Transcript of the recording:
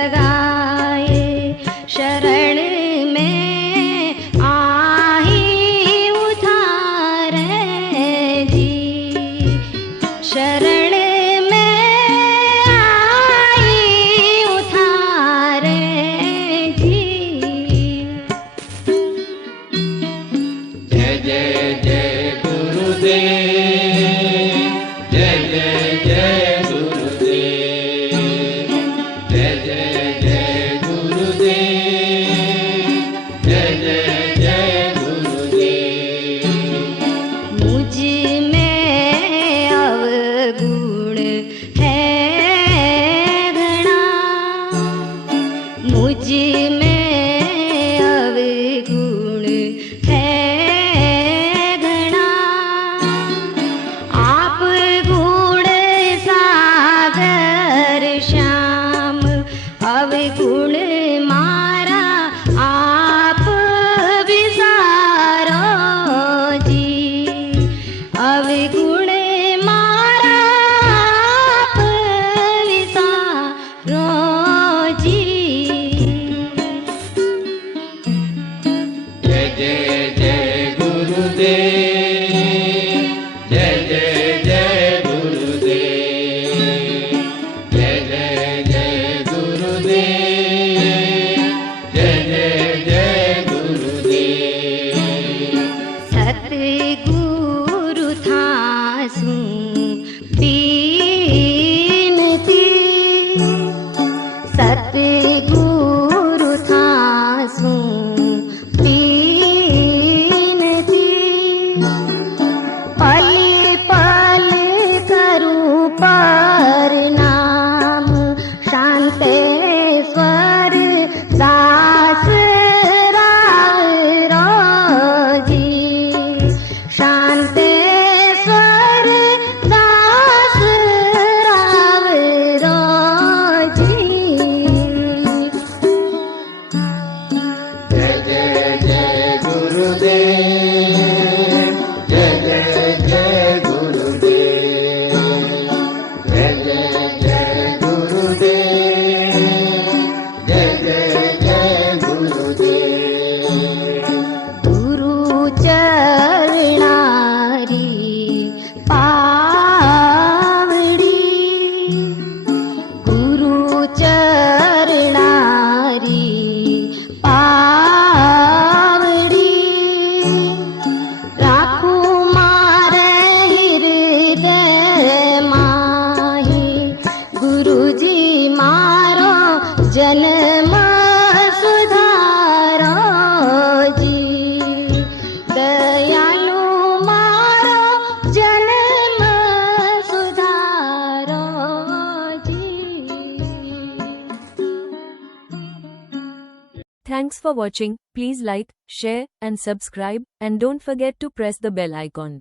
लगाए, शरण में आही उधारे जी, शरण में आई उधारे जी। जय जय जय गुरुदेव, जय जय जय गुरुदेव, जय जय जय गुरुदेव, जय जय जय गुरुदेव। मुझ में अवगुण है घना, मुझ में अवगुण है घना, आप गुण सागर श्याम, अवगुण मारा आप विसारो जी, अवगुण मारा आप विसारो जी। जय जय जय गुरुदेव, जय जय जय गुरुदेव, जय जय जय गुरुदेव, जय जय जय गुरुदेव। सतगुरु थासु बीनती, सतगुरु थासु बीनती, पल पल करूं प्रणाम, शांतेश्वर दास राय जी, शांतेश्वर दास राय जी। जय जय जय गुरुदेव, जय जय जय गुरुदेव, जय जय जय गुरुदेव, जय जय जय गुरुदेव। गुरु चरणारी पावड़ी, गुरु चरणारी पावड़ी, राखू मारे हृदय माही, गुरुजी मारो जन्म सुधारो जी, दयालु मारो जन्म सुधारो जी। Thanks for watching. Please like, share and subscribe, and don't forget to press the bell icon.